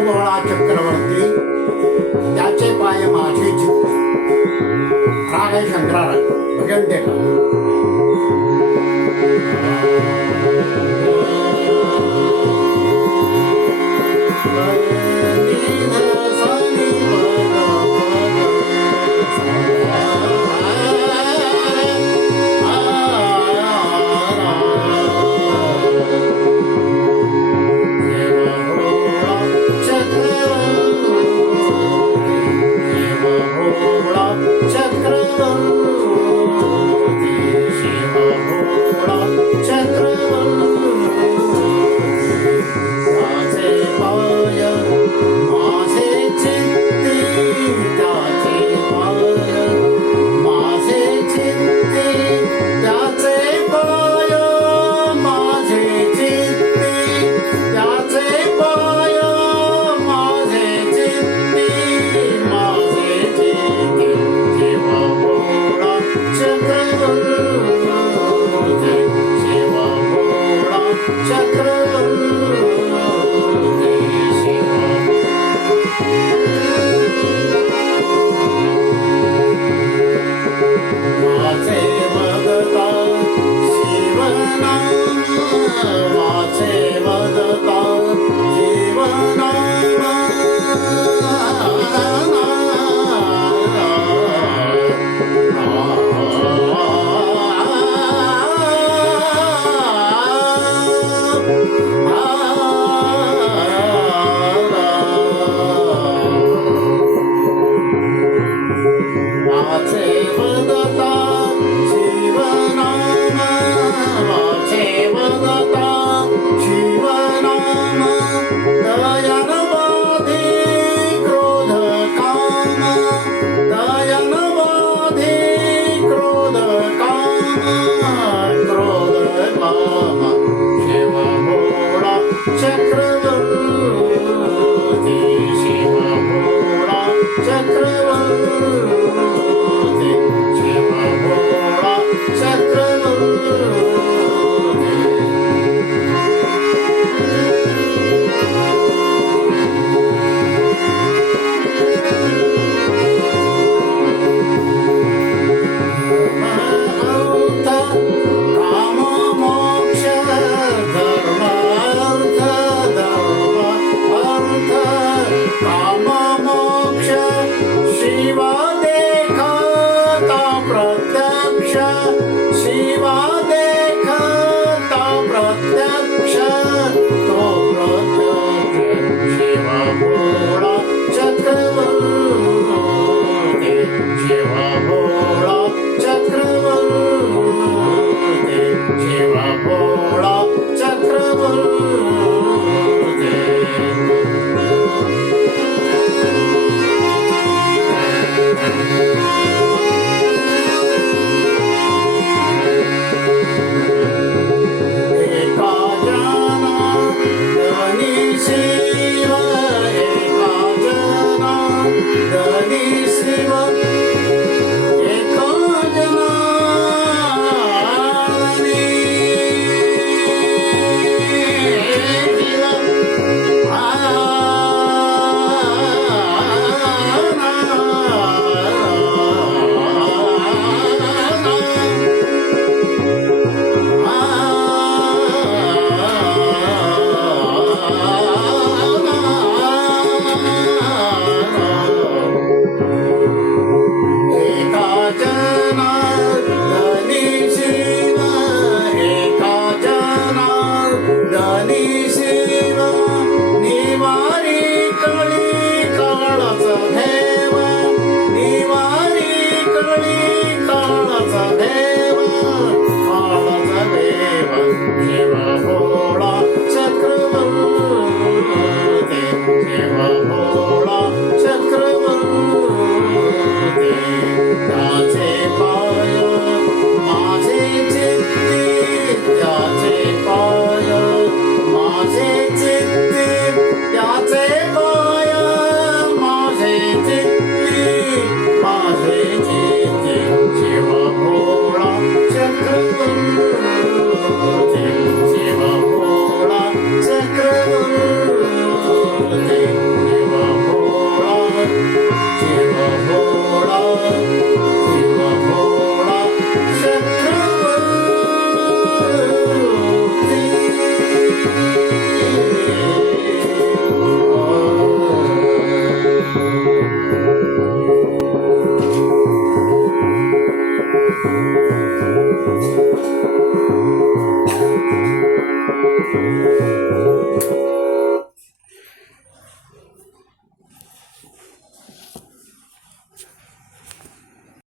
भोळा चक्रवर्ती त्याचे पाय माझे Rane Shankara भगंडेकर Deva, Deva, Deva,